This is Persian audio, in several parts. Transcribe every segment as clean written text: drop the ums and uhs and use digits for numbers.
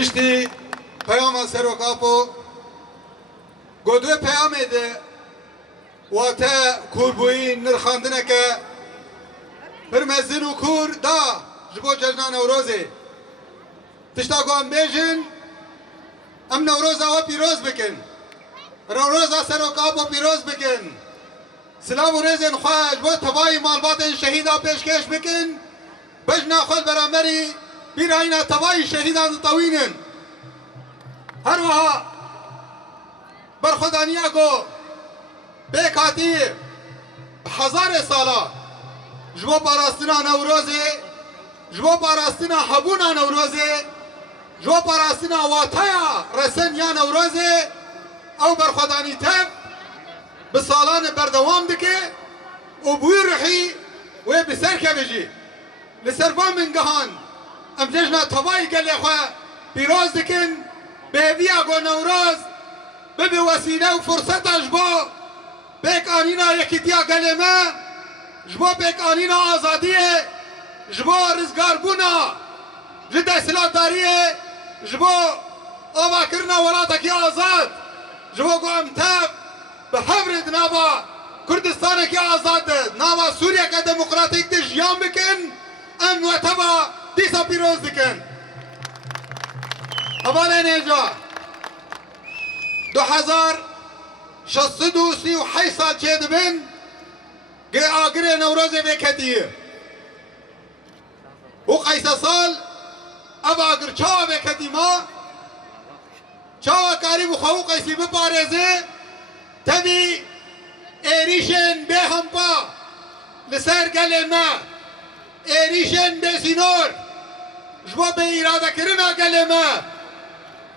پشتی پیام سروکاپو گودوی پیام ده و تا کوربویی نرخاندنه که پرمزین و کور دا جبو ججنا نوروزه تشتا گوان بیجن ام نوروز آوا پیروز بکن نوروز سروکاپو پیروز بکن سلام و رزن خواه جبو تبایی مالبات شهیدا پیشکش بکن بجنا خود برامری بیراینا تبایی شهیدان طوینن هر وها برخودانیا کو بیکاتی هزار سالا جبو پاراستنا نوروزه جبو پاراستنا حبونا نوروزه جبو پاراستنا واتایا رسن یا نوروزه او برخودانی تب بسالان بردوام دکه و بوی روحی و بسر که بجی لسرفان من گهان ام ججنا تبایی گلی خواه پیروز دکن به ویا گو نوروز ببی وسیله و فرصت جبو بیک آنینا یکیتیا گلی ما جبو بیک آنینا آزادیه جبو رزگار بونا جد اصلاح داریه جبو آبا کرنا ولاتکی آزاد جبو گو امتاب به حبرد نابا کردستان کی آزاد نابا سوریه که دموکراتیک دی جیان بکن ام وطبا دیسا پیروز دکن اولا اینجا 2638 سال چه دبن گه آگره نوروز وکتیه و قیس سال اب آگر چاوا وکتی ما چاوا کاری بخواهو قیسی بپارزه تبی ایریشن به همپا لسر گل ما ایریشن به سینور جوا به اراده کرنا گل ما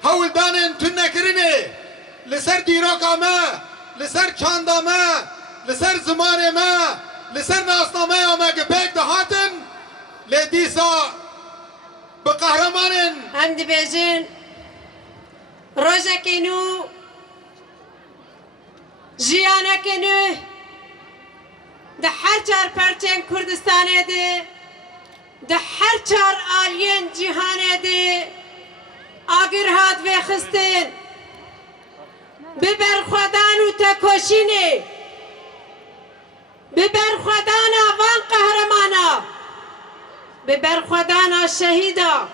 هول دانن تن کرنه لسر دیراکا ما لسر چاندا ما لسر زمان ما لسر ناسنامه ما گبک دهاتن لدیسا بقهرمانن هم دی بیجن روژکنو جیانکنو ده هر چار پرچن کردستانه ده هر چار آلین جهانه ده آگر هات و خستن ببر خودان و تکوشینه ببر خودان وان قهرمانا ببر خودان شهیدا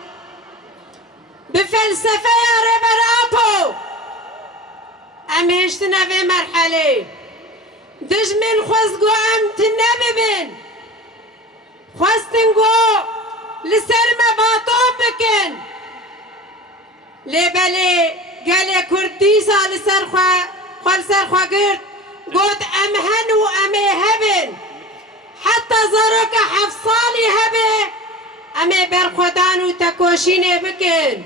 بفلسفه ربر آپو ام هشتنا في مرحلة دجمن خزقو ام تنببن خستنقو لسر مباطوب بكن لبالي قالي كرديسا لسر خوا لسر خوا قرد قد ام هنو ام هبن حتى زاروك حفصالي هبه ام برخدانو تكوشيني بكن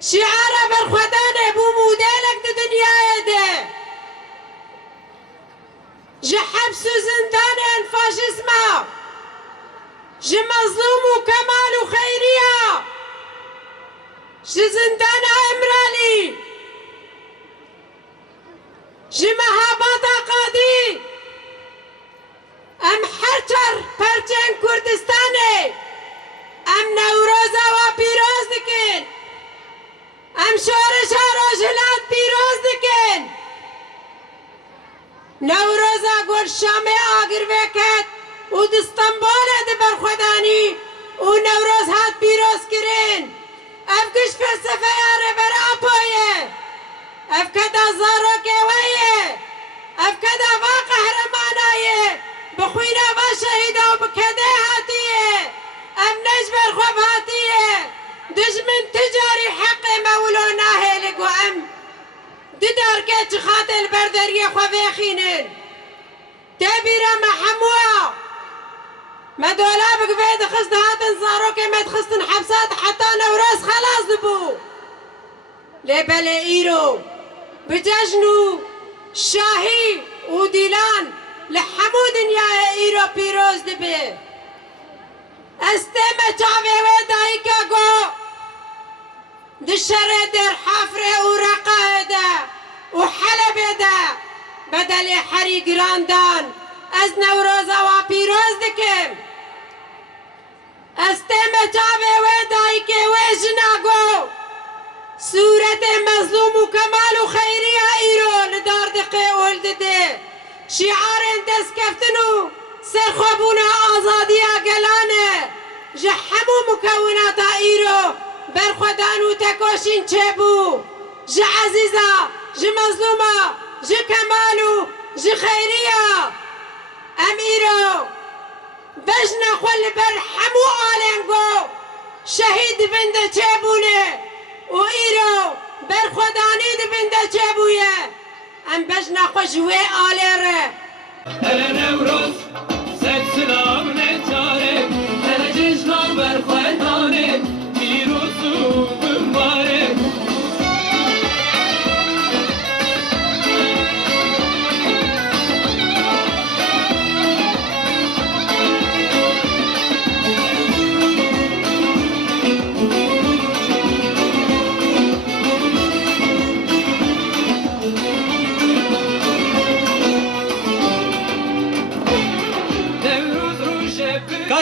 شعار برخدان ابو مودلك دي دنيا ده جي حبس زندان فاشيسما جي مظلوم وكمال وخيرية جي زندان امرالي جي مهابات قاضي ام حرچر پرچن كردستاني ام نوروزا و پیروز دکن ام شورش راجلات پیروز دکن نوروزا گل شامه آگر وکت و دستنبال ده برخودانی و نوروز هات پیروز کرن افکش فلسفه یاره بر آپایه افکدا زارو کهویه افکدا و قهرمانایه بخوینا و شهیدا و بکده هاتیه ام نجبر خواب هاتیه دجمن تجاري حق مولانا هيلق وام ددار كيت خاطر بردريه خوافيخينن تبيرا محموه ما دولابك بيد خصن هاتن صاروك ما تخصن حبسات حتى نوراس خلاص دبو لبلا ايرو بججنو شاهي وديلان لحمود يا ايرو بيروز دبي استمع تعوي ودايكا جو دشرة در حفرة ورقة دا وحلب دا بدل حري گراندان از نوروزا و پیروز دکم استمع تعوي ودايكا وجنا جو صورت مظلوم و کمال و خیریه ایرو لدار دقه اولد ده شعار دست کفتن و سرخوابون آزادی گلانه جه همو مکونات ایرو برخودان و تکوشین چه بو جه عزیزا جه مظلومه جه کمالو جه خیریه ام ایرو بجنا خل بر همو آلنگو شهید بنده چه بونه و ایرو برخودانی بنده چه بویه ام بجنا خوشوه آلره هل نوروز سد سلام نچاره هل جشنان برخوادانه پیروز و مبارک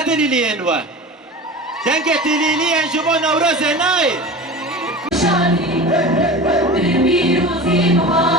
دلیلیان و دنگ دلیلیان جبا نوروز نای شادی به پیروزی ما